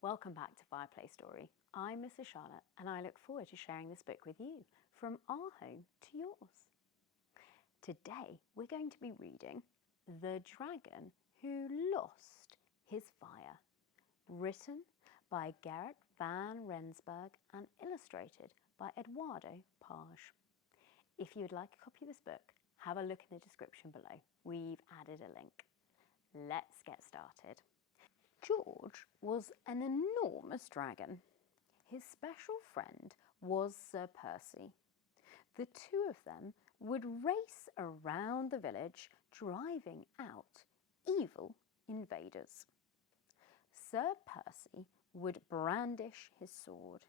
Welcome back to Fireplace Story. I'm Mrs. Charlotte and I look forward to sharing this book with you, from our home to yours. Today we're going to be reading The Dragon Who Lost His Fire, written by Gerrit van Rensburg and illustrated by Eduardo Page. If you would like a copy of this book, have a look in the description below. We've added a link. Let's get started. George was an enormous dragon. His special friend was Sir Percy. The two of them would race around the village, driving out evil invaders. Sir Percy would brandish his sword,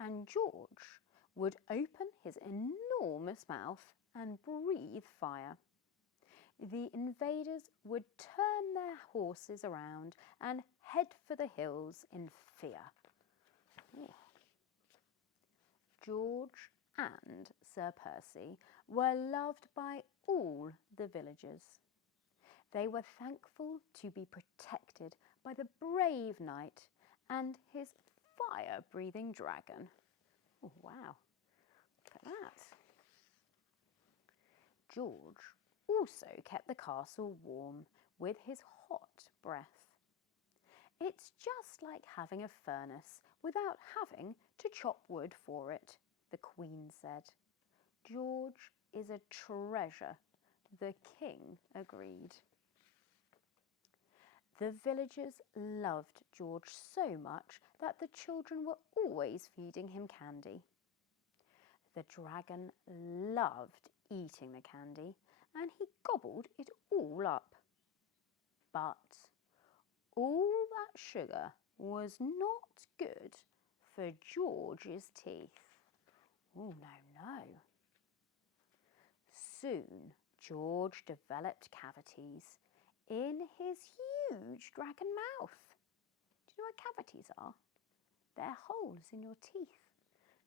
and George would open his enormous mouth and breathe fire. The invaders would turn their horses around and head for the hills in fear. George and Sir Percy were loved by all the villagers. They were thankful to be protected by the brave knight and his fire-breathing dragon. Oh, wow, look at that. George also kept the castle warm with his hot breath. It's just like having a furnace without having to chop wood for it, the Queen said. George is a treasure, the King agreed. The villagers loved George so much that the children were always feeding him candy. The dragon loved eating the candy, and he gobbled it all up. But all that sugar was not good for George's teeth. Oh, no. Soon George developed cavities in his huge dragon mouth. Do you know what cavities are? They're holes in your teeth.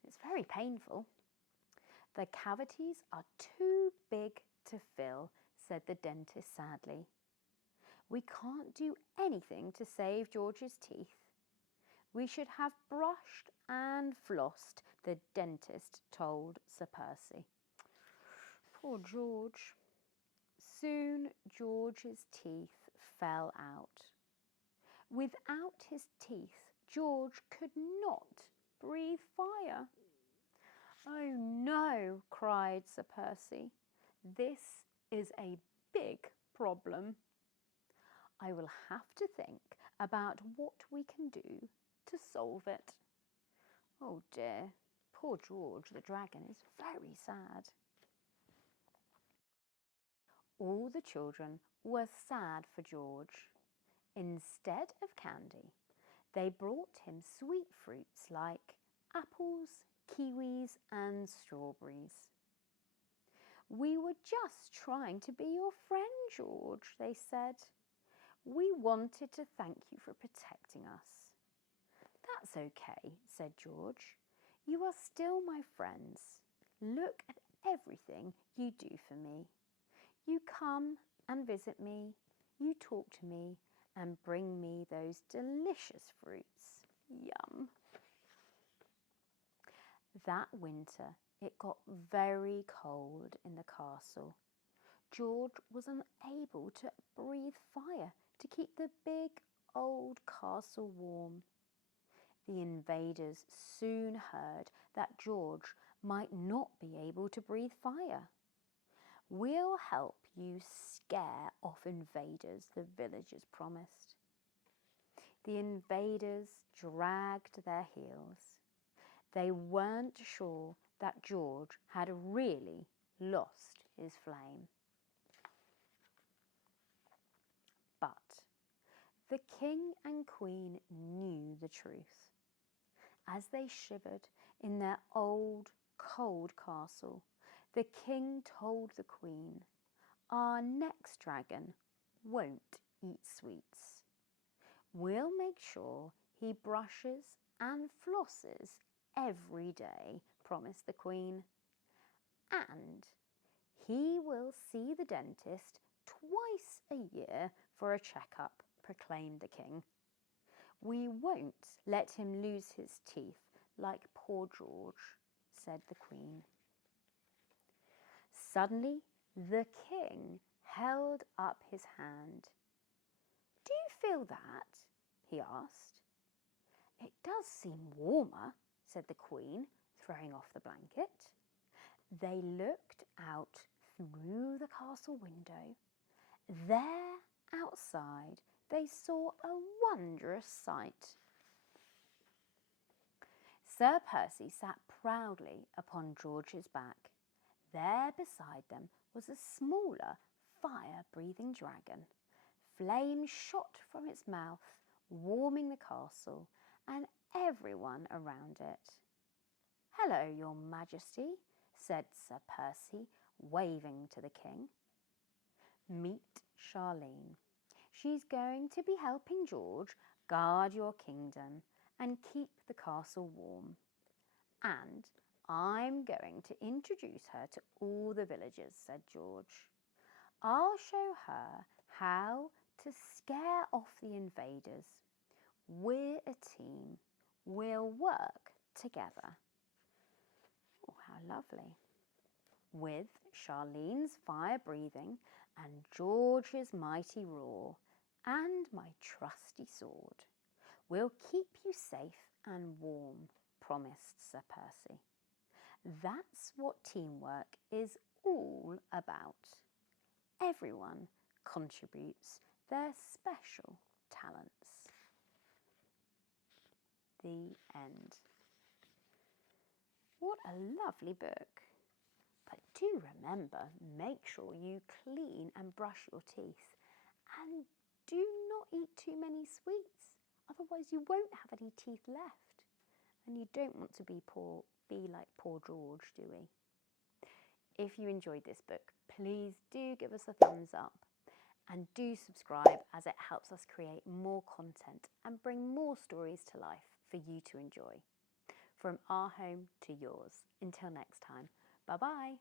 It's very painful. The cavities are too big to fill, said the dentist sadly. We can't do anything to save George's teeth. We should have brushed and flossed, the dentist told Sir Percy. Poor George. Soon George's teeth fell out. Without his teeth, George could not breathe fire. Oh no, cried Sir Percy. This is a big problem. I will have to think about what we can do to solve it. Oh dear, poor George the dragon is very sad. All the children were sad for George. Instead of candy, they brought him sweet fruits like apples, kiwis and strawberries. We were just trying to be your friend, George, they said. We wanted to thank you for protecting us. That's okay, said George. You are still my friends. Look at everything you do for me. You come and visit me, you talk to me and bring me those delicious fruits. Yum. That winter, it got very cold in the castle. George was unable to breathe fire to keep the big old castle warm. The invaders soon heard that George might not be able to breathe fire. We'll help you scare off invaders, the villagers promised. The invaders dragged their heels. They weren't sure that George had really lost his flame. But the King and Queen knew the truth. As they shivered in their old, cold castle, the King told the Queen, "Our next dragon won't eat sweets. We'll make sure he brushes and flosses every day," promised the Queen. "And he will see the dentist twice a year for a checkup," proclaimed the King. We won't let him lose his teeth like poor George, said the Queen. Suddenly, the King held up his hand. Do you feel that? He asked. It does seem warmer, said the Queen, throwing off the blanket. They looked out through the castle window. There, outside, they saw a wondrous sight. Sir Percy sat proudly upon George's back. There beside them was a smaller, fire-breathing dragon. Flames shot from its mouth, warming the castle and everyone around it. Hello, Your Majesty, said Sir Percy, waving to the King. Meet Charlene. She's going to be helping George guard your kingdom and keep the castle warm. And I'm going to introduce her to all the villagers, said George. I'll show her how to scare off the invaders. We're a team. We'll work together. Oh, how lovely. With Charlene's fire breathing and George's mighty roar and my trusty sword, we'll keep you safe and warm, promised Sir Percy. That's what teamwork is all about. Everyone contributes their special talents. The end. What a lovely book. But do remember, make sure you clean and brush your teeth and do not eat too many sweets. Otherwise you won't have any teeth left. And you don't want to be like poor George, do we? If you enjoyed this book, please do give us a thumbs up and do subscribe, as it helps us create more content and bring more stories to life for you to enjoy. From our home to yours. Until next time, bye-bye.